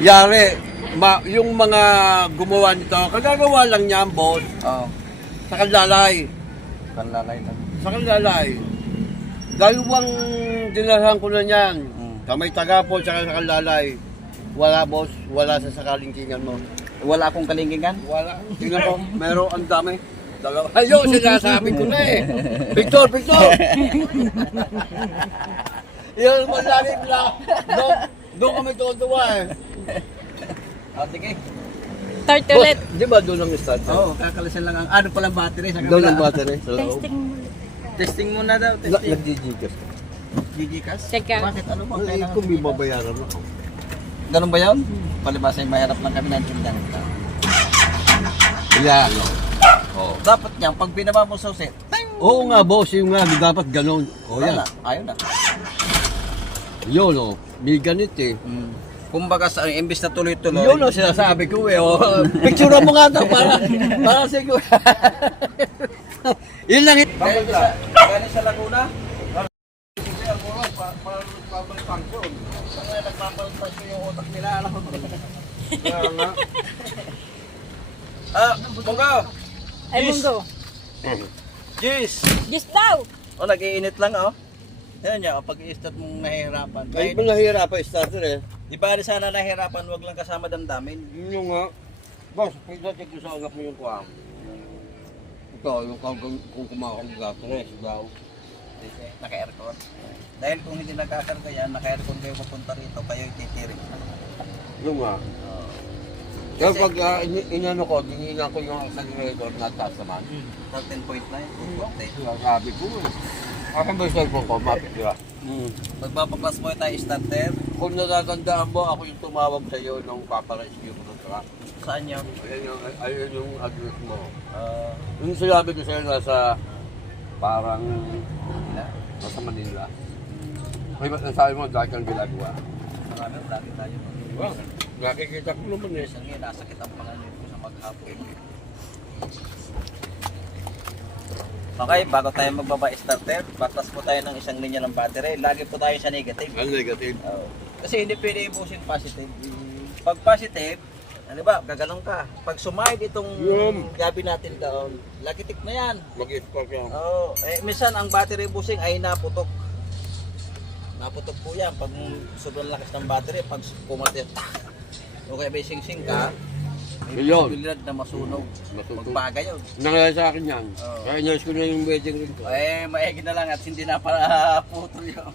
Yari, yung mga gumawa nito, kagagawa lang niya ang boss Oo. sa kanlalay. Kanlalay lang. Sa kanlalay. Dalawang dinarahan ko na niyan. Kamay Tagapo tsaka sa kanlalay. Wala boss, wala sa sakalingkingan mo. Wala akong kalingkingan? Wala. Tingnan ko, meron ang dami. Dalawa. Ayun, sinasabi ko na eh. Victor, Victor! Yun, malalim lang. Doon kami tuwa eh. Sige. Start Boss, ulit. di ba doon ang start? Oo, kakalisan lang ang ano palang battery sa Doon ang kabila. battery. Sa loob. Testing mo. Testing muna daw, testing. Nag-gigigas ka. Gigikas? Check out. Bakit? Ano bang Ay, kailangan? kung may babayaran ako. Ganun ba yun? Palibasa yung mahirap lang kami ng tindahan. Yan. Oh. Dapat niya, pag binaba mo sa set, ting! Oo nga boss, yung nga, dapat ganon. O yan. Wala, ayaw na. Yun o, may ganit eh. Kumbaga sa imbis na tuloy-tuloy. Yun o sinasabi ko eh. O, picture mo nga daw para siguro. Yun lang. Galing sa Laguna? Yung utak nila, alam mo. Munggo! Ay, Munggo. Jeez! Yes daw. O, nag-iinit lang, oh. Yan niya, pag i-start mong nahihirapan. Ay, nahihirapan starter eh. Di ba sana nahihirapan, wag lang kasama damdamin. Yun yung nga. Boss, pagdating ko sa agap mo yung kuha. Ito, yung kung kumakang gatres daw. Naka-aircon. Dahil kung hindi nagkakarga yan, naka-aircon kayo papunta rito, kayo ititirik. Yung nga. Kaya pag inano ko, dininan ko yung isang record na taas naman. 13.9, 2.8. Sabi ko eh. Akin ba yung cellphone ko? Mapit, di ba? Magpapaklas mo tayo starter. Kung natatandaan mo, ako yung tumawag sa iyo nung paparescue ko ng truck. Saan yun? Ayun yung address mo. Yung sinabi ko sa'yo nasa parang nasa Manila. May nasabi mo, dahil kang ginagawa. Marami, lagi tayo. Wow, nakikita ko naman eh. Isang yun, nasakit ang pangalan ko sa maghapon. Okay, bago tayo magbaba starter, baklas po tayo ng isang linya ng battery. Lagi po tayo sa negative. Ang negative. Kasi hindi pwede ibusin positive. Pag positive, ano ba, gagalong ka. Pag sumahid itong gabi natin doon, lakitik na yan. Mag-spark yan. Oo. Minsan ang battery busing ay naputok. Naputok po yan. Pag sobrang lakas ng battery, pag pumatay, o kaya may sing-sing ka, may Yun. posibilidad na masunog. Magbaga yun. Nangyari sa akin yan. Oo. Kaya nurse ko na yung wedding ring ko. Maigi na lang at hindi na para putol yun.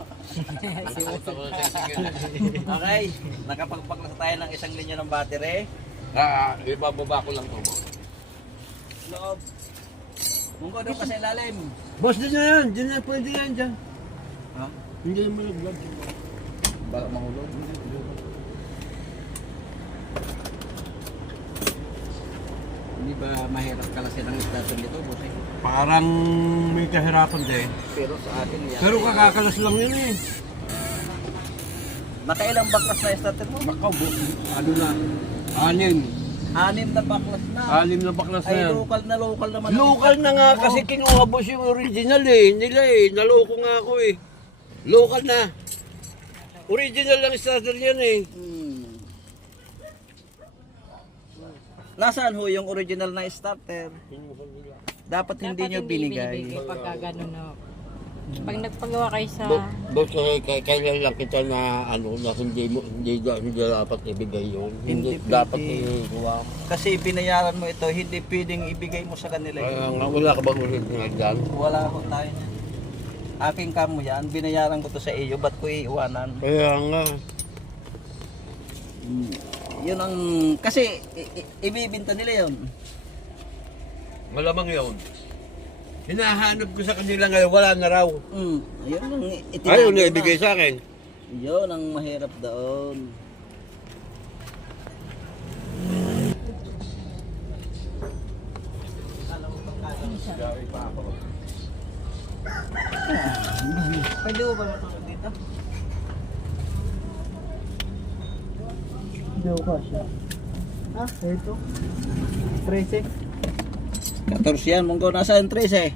Okay, nakapagpaklas tayo ng isang linya ng battery. Ibababa ko lang ito mo. Loob. Munggo doon kasi lalim. Boss, din na yan. Diyan na pwede yan dyan. Ha? Hindi naman nag-vlog. Baka mahulog. Hindi ba mahirap ka kasi ng station dito, bossing? Parang may kahirapan din. Pero sa atin yan. Pero kakakalas lang yun eh. Nakailang baklas na starter mo? Baka ano na. 6 na baklas na. 6 na baklas na Ay, yan. local naman. Local na nga kasi kinuha boss yung original eh. Nila eh. Naloko nga ako eh. Local na. Original lang starter yan eh. Nasaan ho yung original na starter? Dapat hindi nyo binigay. Pagka ganun no. Pag nagpagawa kayo sa... Boss, kailan lang kita na ano na hindi dapat ibigay yun. Hindi dapat pwede. ikuha. Kasi binayaran mo ito, hindi pwedeng ibigay mo sa kanila. Kaya nga wala ka bang original dyan? Wala ho tayo niyan. Aking kamo yan, binayaran ko to sa iyo, ba't ko iiwanan? Kaya nga. Yun ang, kasi ibibinta nila yun. Malamang yun. Hinahanap ko sa kanila ngayon, wala na raw. Ayun ang itinago Ayaw na ibigay sa akin. Yun ang mahirap doon. Pwede ko ba matulog dito? Hindi ko siya. Ito. 13. 14 yan, munggo nasa yung 13.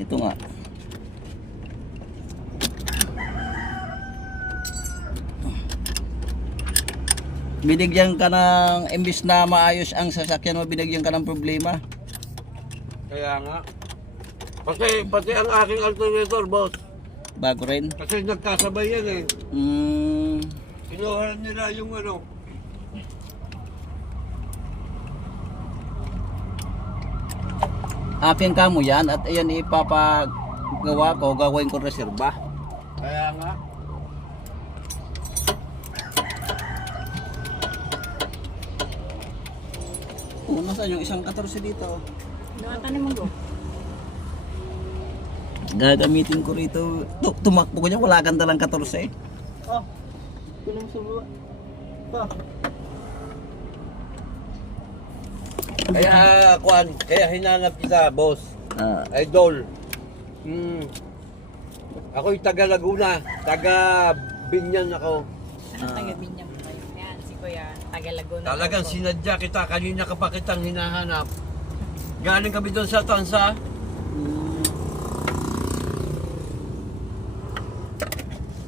Ito nga. Binigyan ka ng, imbis na maayos ang sasakyan mo, binigyan ka ng problema. Kaya nga. Pati ang aking alternator, boss. Bago rin. Kasi nagkasabay yan eh. Kinuha nila yung ano. Akin ka mo yan at ayan ipapagawa ko, gawin ko reserba. Kaya nga. Nasaan yung isang 14 dito? Nakatanim mo go. Gagamitin ko rito. Tumakbo ko niya, wala kang dalang 14. Oh, pinang subuha. Pa. Kaya hinanap kita, boss. Ah, Idol. Ako'y taga Laguna, taga Binyan ako. Taga-Binyang po kayo. Yan, si Kuya. Taga-Laguna. Talagang po. sinadya kita, kanina ka pa kitang hinahanap. Galing kami doon sa Tansa.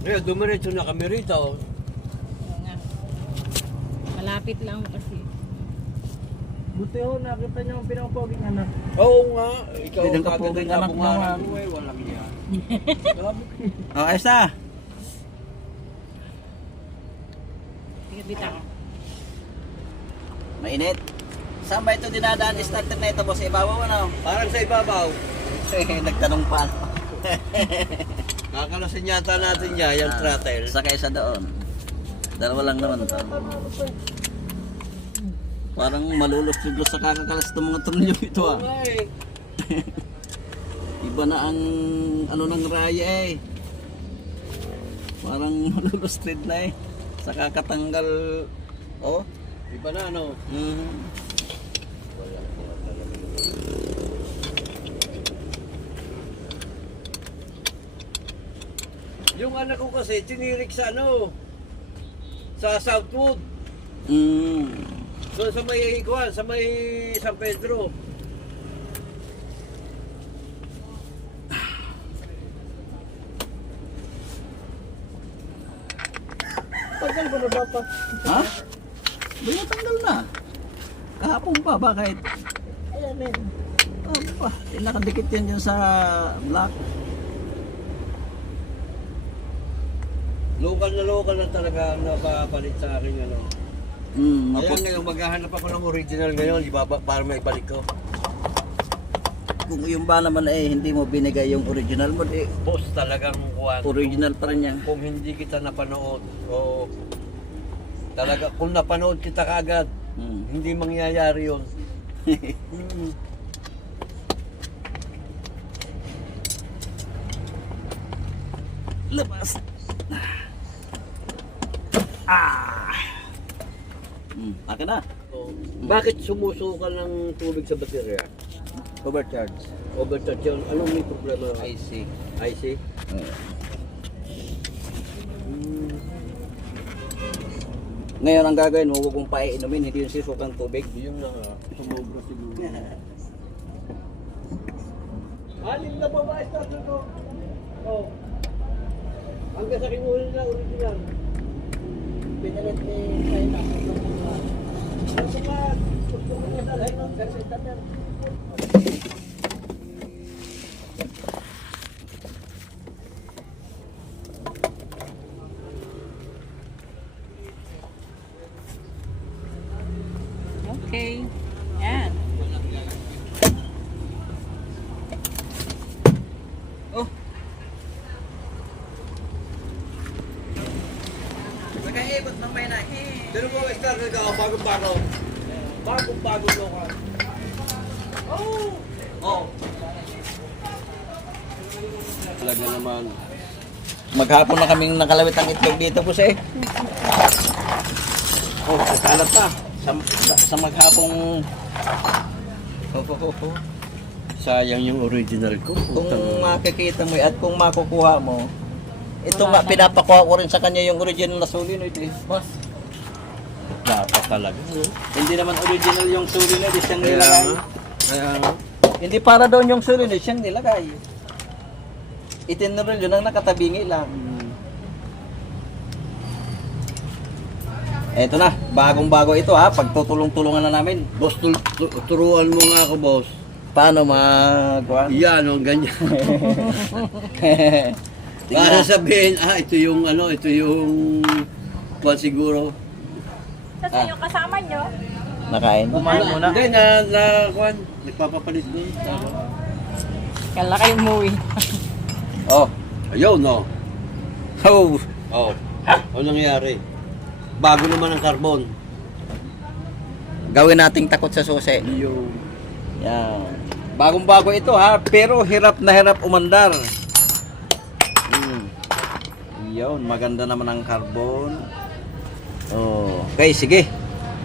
Ngayon, dumiretso na kami rito. Oo nga. Malapit lang kasi. Buti ho, nakita niyo ang pinakapoging anak. Oo nga, ikaw ang Pinagkapuging anak bunga naman. mo eh, walang yan. oh, ayos na. Bita ka. Mainit. Saan ba ito dinadaan? Starter na ito, boss. Ibabaw ano? Parang sa ibabaw. Nagtanong pa. Kakalasin yata natin niya, yung throttle. Saka isa doon. Dalawa lang naman ito. Parang malulus-los sa kakakalas ng mga tornilyo ito ah. Oo nga eh. Iba na ang ano ng raya eh. Parang malulus thread na eh. Sa kakatanggal. Oh. Iba na ano. Yung anak ko kasi, tinirik sa ano, sa Southwood. Doon sa may ikuan, sa may San Pedro. Tagal ko na ba pa? Ha? Tanggal na. Kahapon pa, bakit? Ayan eh. Ano pa? Nakadikit yan dyan sa black. Local na talaga ang napapalit sa akin ano. Kaya ngayon maghahanap ako ng original ngayon, para may balik ko. Kung yung ba naman eh, hindi mo binigay yung original mo, eh, Boss talagang kuwan. original pa rin yan. Kung hindi kita napanood, o talaga, kung napanood kita kaagad, hindi mangyayari yun. Labas. Akin na. Bakit sumusuka ng tubig sa baterya? Overcharge. Overcharge yun. Anong may problema? IC. IC? Ngayon ang gagawin mo, huwag mong paiinumin, hindi yung sisukang tubig. Yung na sumobra siguro. Alin na ba ba ito? Oh. Hanggang sa kinuha nila original. Pinalit ni China. Gusto ko niya dalhin ng persenta men. Okay. Yan. Oh. Nakaibot ng may na. Pero mo start na ka bagong-bago. Bagong-bago lokal. Oh. Talaga naman. Maghapon na kaming nakalawit ang itlog dito po eh. Oh, kalat pa. Sa maghapong Sayang yung original ko. kung makikita mo at kung makukuha mo, ito nga pinapakuha ko rin sa kanya yung original na solenoid eh. Boss, Dapat talaga. hindi naman original yung solenoid, siyang nilagay. Kaya nga. Hindi para doon yung solenoid, siyang nilagay. Itinurol yun ang nakatabingi lang. Eto na, bagong-bago ito ha, pagtutulong-tulungan na namin. Boss, turuan mo nga ako, boss. Paano magawa? Yan, o, ganyan. Para sabihin, ito yung ano, ito yung kwan siguro. Kasi yung kasama nyo, Nakain? Hindi, kwan, nagpapapalit doon. kala kayo umuwi. Oh. Ayaw, no? Oh. Oo. Ano nangyari? Bago naman ang carbon. Gawin nating takot sa susi. Yung... Yan. Bagong-bago ito ha, pero hirap na hirap umandar. Yun, maganda naman ang carbon. Oh. Okay, sige.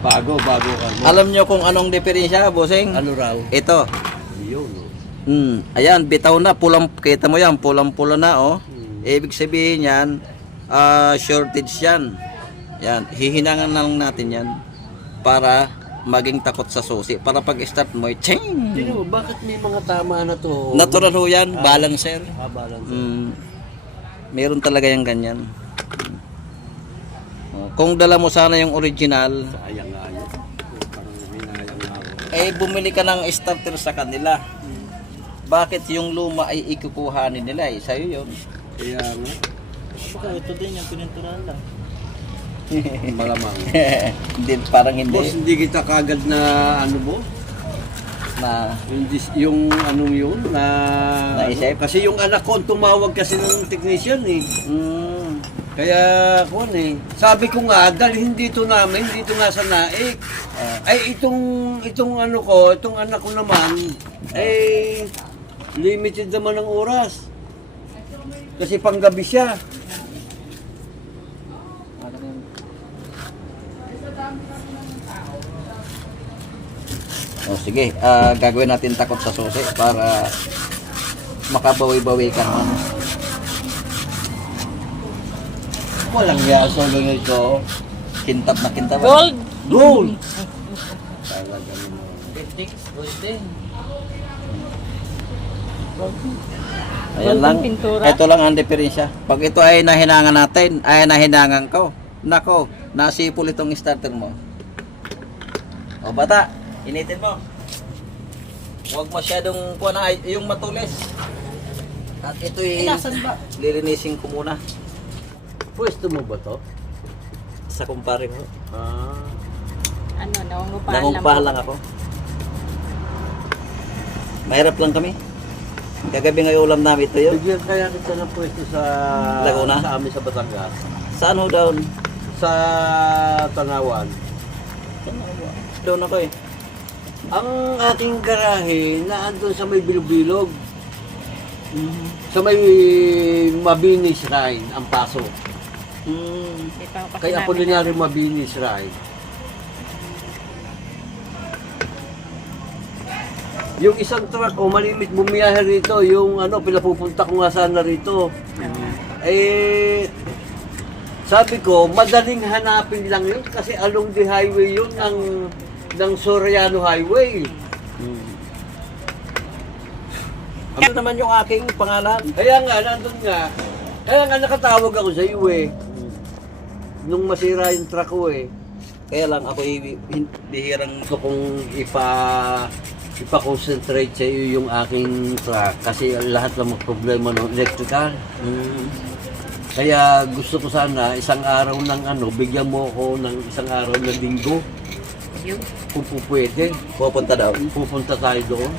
Bago carbon. Alam nyo kung anong diferensya, bossing? Ano raw? Ito. Yun, no? Ayan, bitaw na, pulang, kita mo yan, pulang-pula na, oh. Ibig sabihin yan, shortage yan. Yan, hihinangan na lang natin yan para maging takot sa susi. Para pag-start mo, ching! Sino, bakit may mga tama na to? Natural ho yan, balancer. Balance. Meron talaga yung ganyan. Kung dala mo sana yung original, Sayang nga yun. Parang hinayang nga ako. bumili ka ng starter sa kanila. Bakit yung luma ay ikukuhanin nila? Sa'yo yun. Kaya nga, Baka ito din yung pininturahan lang. malamang. Hindi, parang hindi. Boss, hindi kita kagad na ano mo? Na, Yung anong yun na... Naisip? Kasi yung anak ko tumawag kasi ng technician eh. Kaya kuwan eh. Sabi ko nga, dalhin dito namin, dito nga sa Naik. Ay itong ano ko, itong anak ko naman, ay limited naman ang oras. Kasi panggabi siya. oh, sige, gagawin natin takot sa susi para makabawi-bawi ka naman. Walang yaso lang ito. Kintab na kintab. Gold! Gold! Ayan lang. Gold ang pintura. Ito lang ang diferensya. Pag ito ay nahinangan natin, ay nahinangan ko. Nako, nasipol itong starter mo. O bata, initin mo. Huwag masyadong kuha na yung matulis. At ito'y lilinisin ko muna Pwesto mo ba to? sa kumpare mo. Ano, nangungupahan lang Nangungupahan lang ako. Mahirap lang kami. Kagabi ngayon ulam namin ito yun. Bigyan kaya kita ng pwesto sa Laguna? Sa amin sa Batangas. Saan ho down? Sa Tanawan. Doon ako eh. Ang ating garahe na andun sa may bilog-bilog. Sa may Mabini Shrine ang pasok. Hindi pa ako kasi Kay namin. Apollinario Mabini Shrine. Yung isang truck o malimit bumiyahe rito, yung ano, pinapupunta ko nga sana rito. Eh, sabi ko, madaling hanapin lang yun kasi along the highway yun ng Soriano Highway. Ano naman yung aking pangalan? Kaya nga, nandun nga. Kaya nga nakatawag ako sa iyo eh. Nung masira yung truck ko eh. Kaya lang ako bihirang Gusto kong ipa-concentrate sa iyo yung aking truck kasi lahat ng problema ng electrical. Kaya gusto ko sana isang araw ng ano, bigyan mo ako ng isang araw na linggo. Kung pwede, pupunta daw. pupunta tayo doon.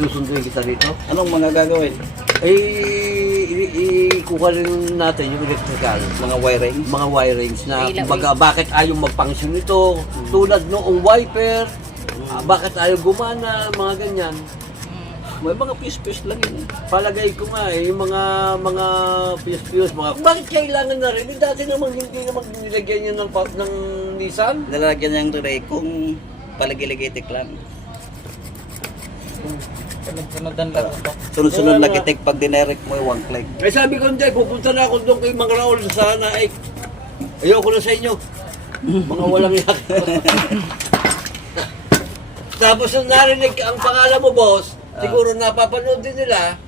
Susunduin kita dito. Anong mga gagawin? Ikuha rin natin yung electrical. Mga wiring? Mga wirings na Ilaw, kumbaga bakit ayaw mag-function ito tulad noong wiper, bakit ayaw gumana, mga ganyan. May mga piece-piece lang yun. Palagay ko nga yung mga fuse-fuse, bakit kailangan na rin? Dati naman hindi naman nilagyan niya ng Nissan. Lalagyan niyang relay kung palagilig-itik lang. Sunod-sunodan lang ito. Sunod-sunod na kitik pag dinirect mo yung one click. Eh sabi ko hindi, pupunta na ako doon kay Mang Raul sa Naik. Ayoko na sa inyo. Mga walang yak. Tapos nung narinig ang pangalan mo, boss, siguro napapanood din nila,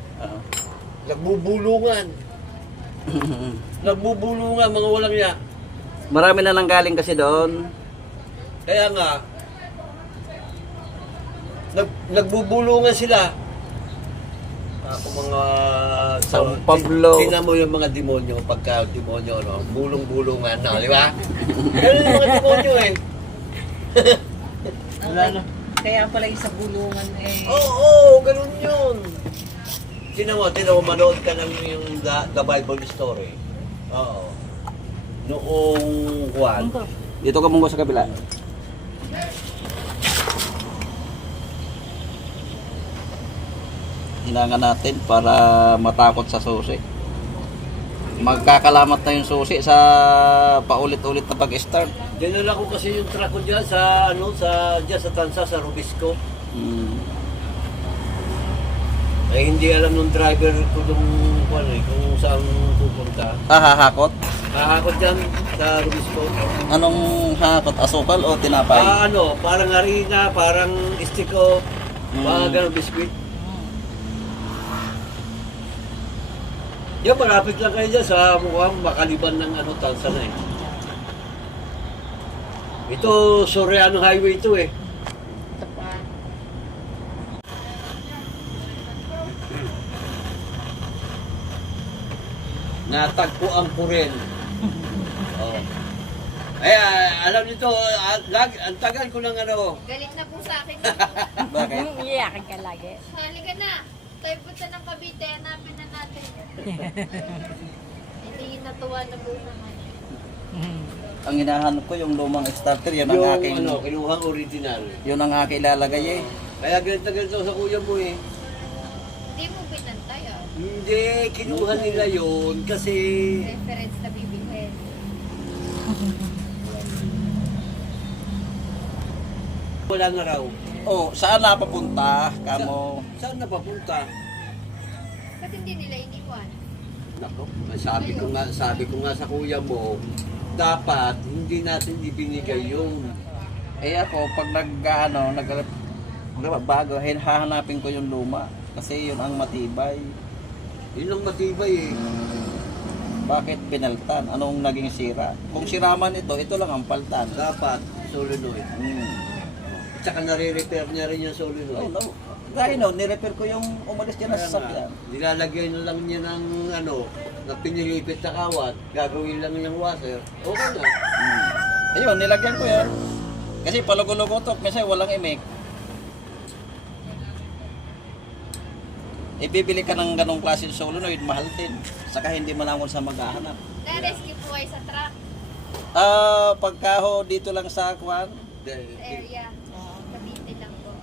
nagbubulungan. Nagbubulungan, mga walang yak. Marami na nanggaling kasi doon. Kaya nga, nagbubulungan sila. Ako mga... San Pablo. Tingnan mo yung mga demonyo, pagka demonyo, no? Bulong-bulungan na, di ba? Ganun yung mga demonyo eh. Wala na. Kaya pala yung sa bulungan eh. Oo, ganun yun. Tingnan mo, manood ka ng yung the Bible story. Oo. Noong Juan. Dito ka munggo sa kabila. Hinangan natin para matakot sa susi. Magkakalamat na yung susi sa paulit-ulit na pag-start. Dinala ko kasi yung truck ko dyan sa, dyan sa Tansa, sa Rubisco. Eh, hindi alam ng driver ko kung saan pupunta. Hahakot? Hahakot dyan sa Rubisco. Anong hakot? Asukal o tinapay? Parang harina, parang istiko, mga ganun biskuit. Yan, malapit lang kayo dyan sa mukhang makaliban ng Tansa na eh. Ito, Soriano Highway ito eh. Natagpuan ko rin. Oh. Ay, alam nito, ang tagal ko ng Galit na po sa akin. Bakit? Iyakan ka lagi. Halika na. Tayo punta ng Cavite. Hanapin na natin. Hindi yung natuwa na po naman. Ang hinahanap ko yung lumang starter, yun ang yung aking kinuhang original. yun ang aking ilalagay eh. Kaya ganito na ganito sa kuya mo eh. Hindi mo pinantay ah. Hindi, kinuha nila yun kasi Reference na bibilhin. wala na raw. Oh, saan napapunta? Kamo Saan napapunta? Ba't hindi nila iniwan? Nako, sabi ko nga sa kuya mo, dapat hindi natin ibinigay yung eh ako pag bago hahanapin ko yung luma kasi yun ang matibay. yun ang matibay eh. Bakit pinaltan? Anong naging sira? Kung sira man ito lang ang paltan. Dapat solenoid. Tsaka nare-repair niya rin yung Oh, solenoid. no. Dahil nirepair ko yung umalis dyan na Kaya nga, sasakyan. nilalagay na lang niya ng na pinilipit na kawat, gagawin lang yung washer. Okay na. Ayun, nilagyan ko yan. Kasi palugo-lugotok, minsan walang imik. Ibibili ka ng ganong klase ng solenoid, mahal din. Saka hindi malamon sa maghahanap. Na-rescue po kayo sa truck Pagkaho dito lang sa Kwan, area. Cavite lang po.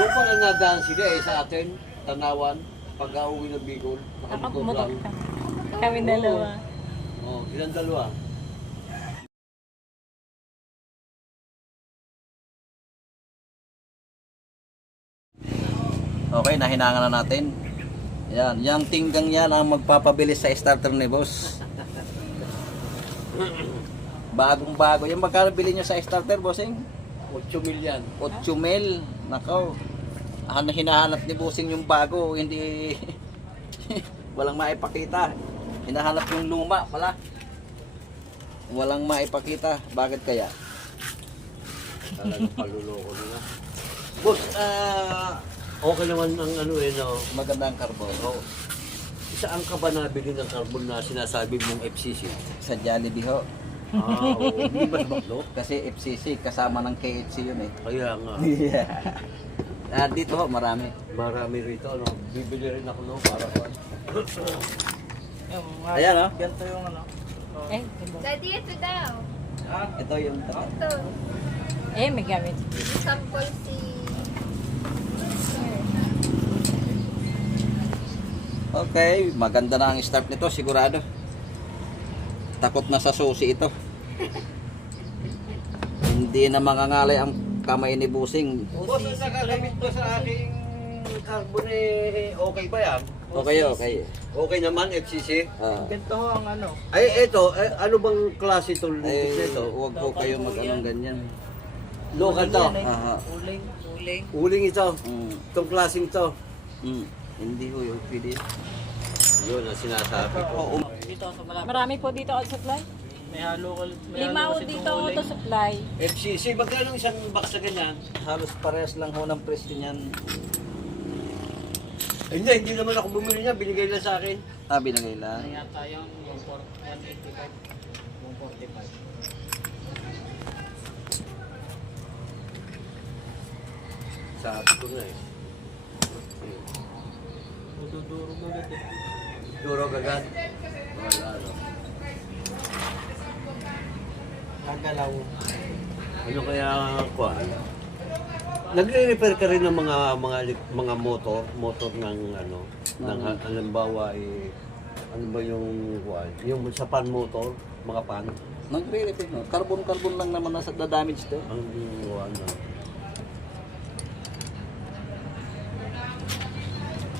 Doon pa na nadaan sila sa atin, Tanawan, pag-auwi ng Bicol. Nakamotor ka. Kami dalawa. Oh, ilang dalawa? okay, nahinangan na natin. Yan, yung tinggang yan ang magpapabilis sa starter ni boss. Bagong bago. Yung magkano bili nyo sa starter, bossing? 8 milyan. 8 mil. Nakaw. Hinahanap ni bossing yung bago. Hindi... walang maipakita. Hinahanap yung luma pala. Walang maipakita. Bakit kaya? Talagang paluloko nila. Boss, okay naman ang Magandang carbon. Oh. Saan ka ba nabili ng carbon na sinasabi mong FCC? Sa Jollibee ho. Oo. Hindi mas baklo? Kasi FCC kasama ng KFC yun eh. Kaya nga. Dito ho, marami. Marami rito, bibili rin ako para pa. Ayan, oh. Ganito yung Eh, Daddy, ito daw. Ito yung Ito. may gamit. Sample si... Okay, maganda na ang start nito, sigurado. Takot na sa susi ito. Hindi na mangangalay ang kamay ni Busing. Boss, ang nagagamit ko sa aking carbon okay ba yan? Okay. Okay naman, FCC? Ganito ho ang Ay, ito, ano bang klase ito? Ito? Huwag po kayo mag-anong ganyan. Local to? Aha. uling. Uling ito? Mm. Itong klaseng to? Hindi ho, yung pwede. Yun ang sinasabi ko. Oo. Marami po dito all supply. May halo ka. Lima ho dito ang auto supply. FCC, magkano isang box na ganyan? Halos parehas lang ho ng presyo niyan. Hindi naman ako bumili niya, binigay lang sa akin. Binigay lang. Ano yata yung 185, 145. Sabi ko nga eh. Dudurog agad eh. Duro agad. Wala ano. Gagalaw. Ano kaya ako nagre-repair ka rin ng mga motor ng ano, ng halimbawa ano ba yung yung sa pan motor, mga pan, Nagre-repair no. Carbon lang naman nasa damage to. ang ano.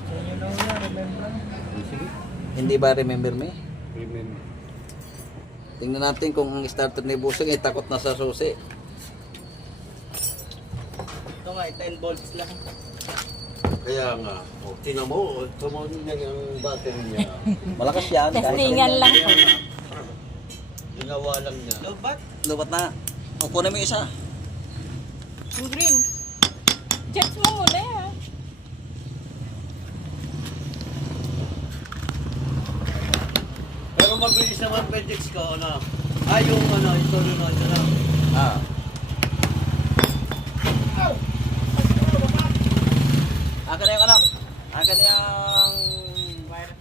So yun lang na, remember? Sige. Hindi ba remember me? Remember. Tingnan natin kung ang starter ni Busing ay takot na sa susi. Ito nga, 10 volts lang. Kaya nga, tingnan mo, tumunin niya yung battery niya. Malakas yan. Testingan lang po. Ginawa lang niya. Lobat? Lubat na. O, kunin mo yung isa. Yung green. Jets mo muna yan. Pero mabilis naman Pedix ko, ano? Yung ano, ito rin ano lang. Ah. Akin na yung ano? Akin na yung wire.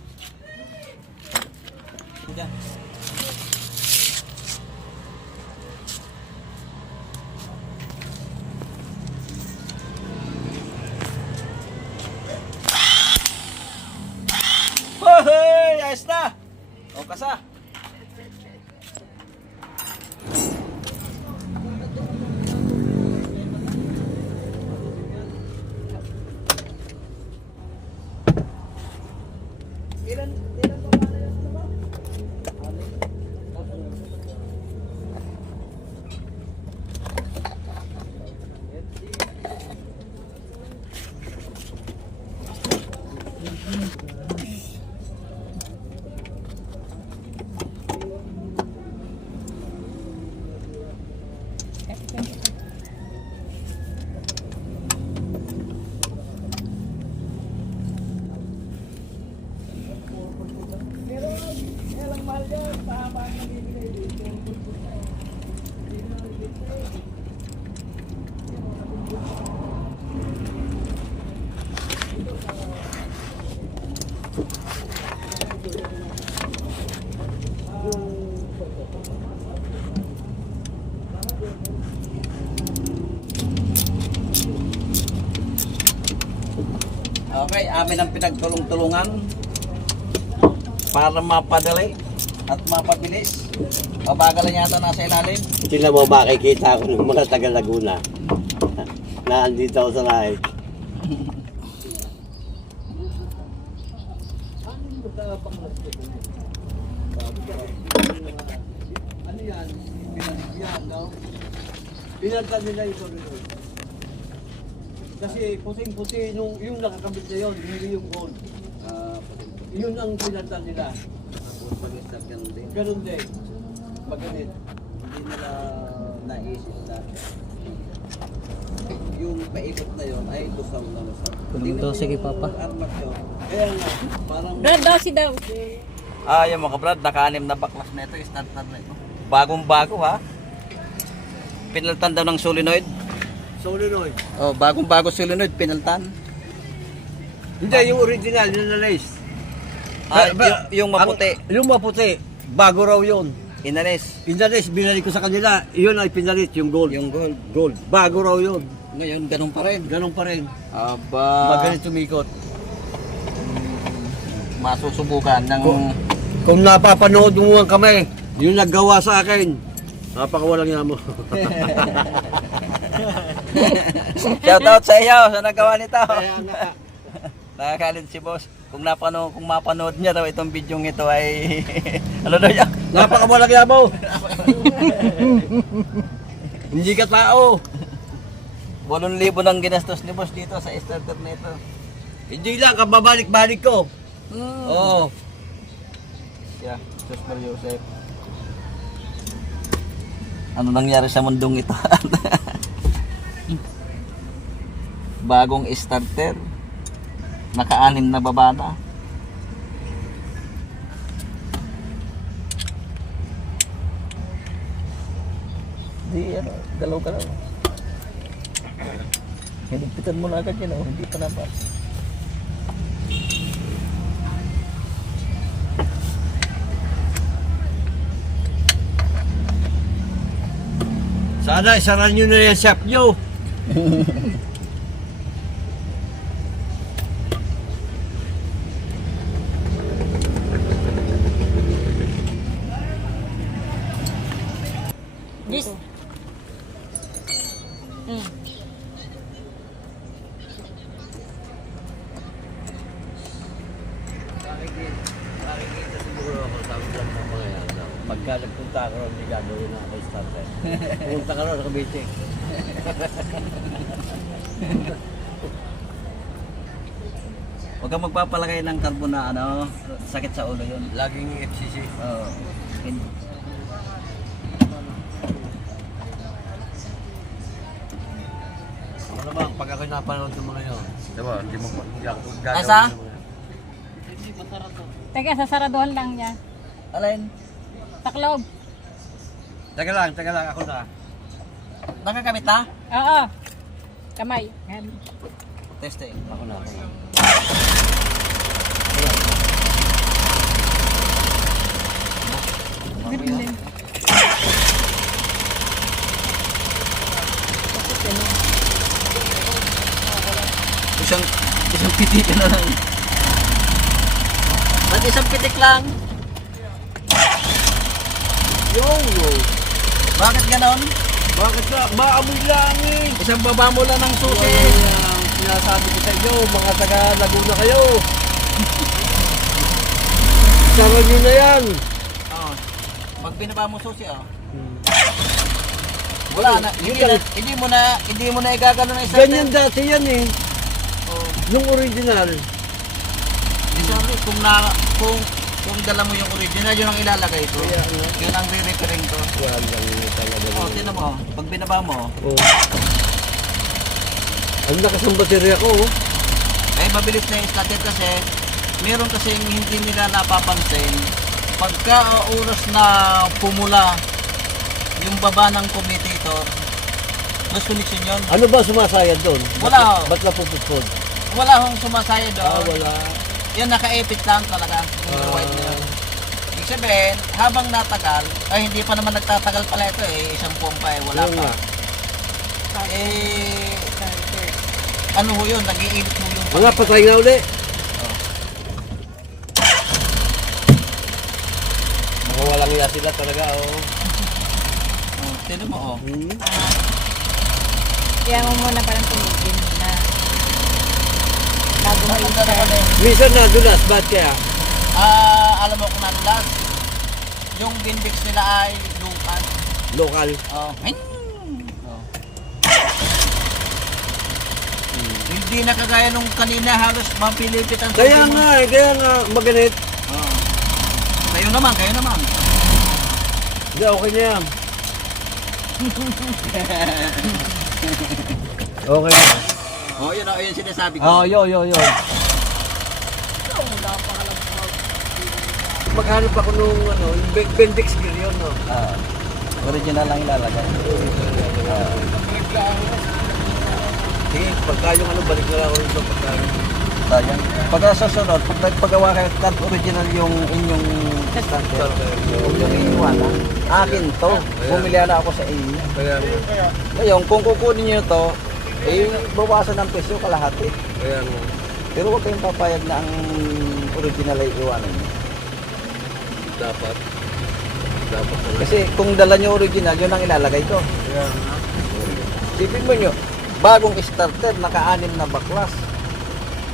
Sige. Hoy! Ayos na! O kasa. Okay, amin ang pinagtulong-tulungan para mapadali at mapabilis. Mabagalan yata nasa ilalim. Tingnan mo, makikita ako ng mga taga Laguna. Na andito ako sa lahi. Ano yan? Pinagyan, no? Pinagyan nila ito rin. Kasi puting-puti yung nakakabit na yun, hindi yung gold. Yun ang pinagyan nila. Pag-start ganun din. Ganun din. Maganit. Hindi nila naisip na yung paikot na yun ay lusaw na lusaw. Sige, Papa. Armat yun. Kaya nga, parang Brad, dosi daw. Yung mga brad, naka-anim na baklas na ito, starter na ito. Bagong-bago ha. Pinaltan daw ng solenoid. solenoid. Oh, bagong-bago solenoid, pinaltan. Hindi, yung original, yung na-lace. Yung maputi. Yung maputi, bago raw yun. Inalis. Pinalis, binalik ko sa kanila. Iyon ay pinalit, yung gold. Yung gold. Gold. Bago raw yun. Ngayon, ganun pa rin. Ganon pa rin. Aba, Magalit tumikot. masusubukan ng... Kung napapanood mo ang kamay, yung naggawa sa akin, napakawalang niya mo. Shoutout sa iyo sa nagawa nito. Kaya nga. Nakakalit si boss. Kung mapanood niya daw itong video ito ay ano daw yan? Napakawalang niya mo. Hindi ka tao. 8,000 nang ginastos ni boss dito sa starter nito. Hindi lang, kababalik-balik ko. Oo. Yeah, Sus Mario Joseph. Ano nangyari sa mundong ito? Bagong starter. Naka-anim na baba na. Di, ano, galaw-galaw. Hinigpitan mo na agad yan, oh. Hindi pa nabas. Sana isara nyo na yung shop nyo. Yes. Mm. Nakikita siguro ako sa vlog ng mga yan. Pagka nagpunta ako ron, hindi gagawin na ako starter. Pumunta ka ron, nakabitik. Huwag kang magpapalagay ng carbon na ano, sakit sa ulo yun. Laging FCC. Oo. Ano ba, pag ako napanood ng mga yun, diba, hindi mo gagawin Asa? ng mga yan. Teka, sasaraduhan lang niya. Alin? Taklob. Teka lang, ako na. Nakakamit na? Oo. Kamay. Yan. Testing. Ako na. Ganun. Isang pitik na lang. Ba't isang pitik lang? Yo! Bakit ganon? Bakit na? Maamoy lang eh! Isang baba mo lang ng susi. Sinasabi ko sa inyo, mga taga Laguna kayo. Sara nyo na yan. Oh. Pag binaba mo susi, oh. Wala na. Hindi mo na igagano na isa. Ganyan dati yan eh. Oh. Yung original. Sabi, kung dala mo yung original, yun ang ilalagay ko. Kaya ano? Yun ang re-repairing ko. Wala lang talaga. Oh, tinan mo. Pag binaba mo, Oh. Ang lakas ng baterya ko oh. ay mabilis na yung starter kasi meron kasing hindi nila napapansin. Pagka oras na pumula yung baba ng commutator, loose connection yun. Ano ba sumasayad doon? Wala. Ba't napuputpod? Wala hong sumasaya doon. Wala. Yan naka-epit lang talaga. Yung white na yun. Ibig sabihin, habang natagal, ay hindi pa naman nagtatagal pala ito eh. Isang buwan pa eh, wala Yun pa. nga. Eh, ano ho yun, nag-iinit mo yung... Mga patay na uli. Mga walang iya sila talaga oh. Oh, tinan mo oh. Kaya mo muna parang tumigil na. Bago mo Maganda naman eh. Minsan nadulas, ba't kaya? Alam mo kung nadulas, yung Bindix nila ay lukan. Local. Oh. Oh. Hindi na kagaya nung kanina halos mapilipit ang Kaya susi mo. kaya nga maganit. Oh. Kayo naman. Hindi, okay na yan. Okay. Oh, yun yung sinasabi ko. Oh, yo. Maghanap ako nung ano, Bendix gear yun, no? Original lang ilalagay. Sige, pagka yung ano, balik na lang ako rin sa pagka. Sayang. Pag sa sunod, pag nagpagawa kayo at original yung inyong starter, huwag yung iiwan ha. Akin to. Bumili na ako sa inyo. Kaya Ngayon, kung kukunin nyo to, eh, bawasan ng presyo kalahati. kaya Pero huwag kayong papayag na ang original ay iwanan nyo. dapat talaga. Kasi kung dala nyo original, yun ang ilalagay ko. Kaya Sipin mo nyo, bagong starter, naka-anim na baklas.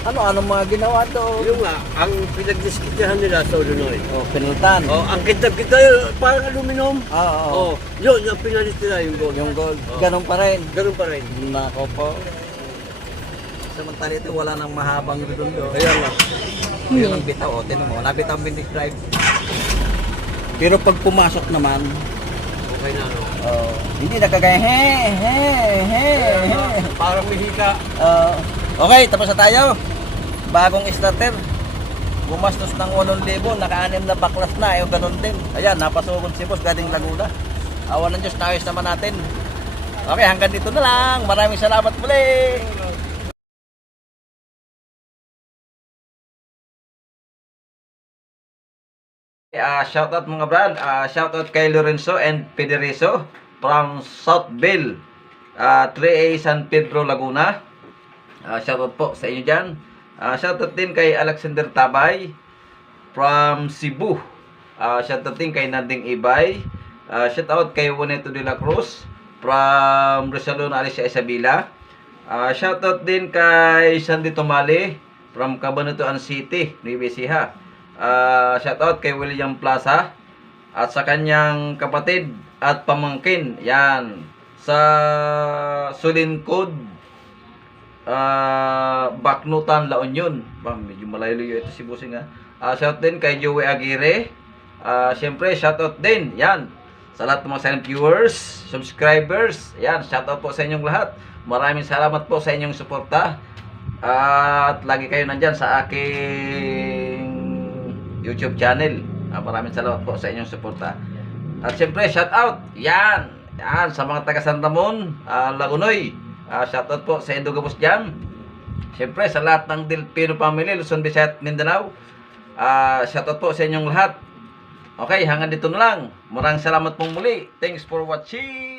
Ano mga ginawa doon? yung nga, ang pinagdiskitahan nila sa Illinois. Oh, pinultan. Oh, ang kita parang aluminum. Oo. Oh, yun, yung pinalis nila yung gold. Yung gold, Oh. ganun pa rin. Ganun pa rin. Nako po. Samantala ito, wala nang mahabang redondo. Kaya nga. Yun ang bitaw, o, tinan mo, nabitaw ang drive. Pero pag pumasok naman, Okay na, no? oh, Hindi nakagaya, Parang may hika. Okay, tapos na tayo. Bagong starter. Gumastos ng 8,000, naka-6 na baklas na, ayaw ganun din. Ayan, napasugod si boss, galing Laguna. Awan ng Diyos, naayos naman natin. Okay, hanggang dito na lang. Maraming salamat muli. Shoutout mga brad. Shoutout kay Lorenzo and Pederizo from Southville, 3A San Pedro, Laguna. Shoutout po sa inyo dyan. Shoutout din kay Alexander Tabay from Cebu. Shoutout din kay Nanding Ibay. Shoutout kay Juaneto de la Cruz from Rosalona, Alicia Isabela. Shoutout din kay Sandy Tomale from Cabanatuan City, Nueva Ecija. Shoutout kay William Plaza at sa kanyang kapatid at pamangkin. Yan. Sa Sulincod, Baknutan, La Union. Medyo malayo ito si Busing ha. Shoutout din kay Joey Aguirre. Siyempre, shoutout din. Yan. Sa lahat ng mga silent viewers, subscribers. Yan. Shoutout po sa inyong lahat. Maraming salamat po sa inyong suporta. At lagi kayo nandyan sa aking YouTube channel. Maraming salamat po sa inyong suporta. At siyempre, shoutout. Yan. Yan. Sa mga taga San Ramon, Lagunoy. Shoutout po sa Indogabos dyan. Siyempre, sa lahat ng Delpino family, Luzon, Visayas, Mindanao. Shoutout po sa inyong lahat. Okay, hanggang dito na lang. Maraming salamat pong muli. Thanks for watching.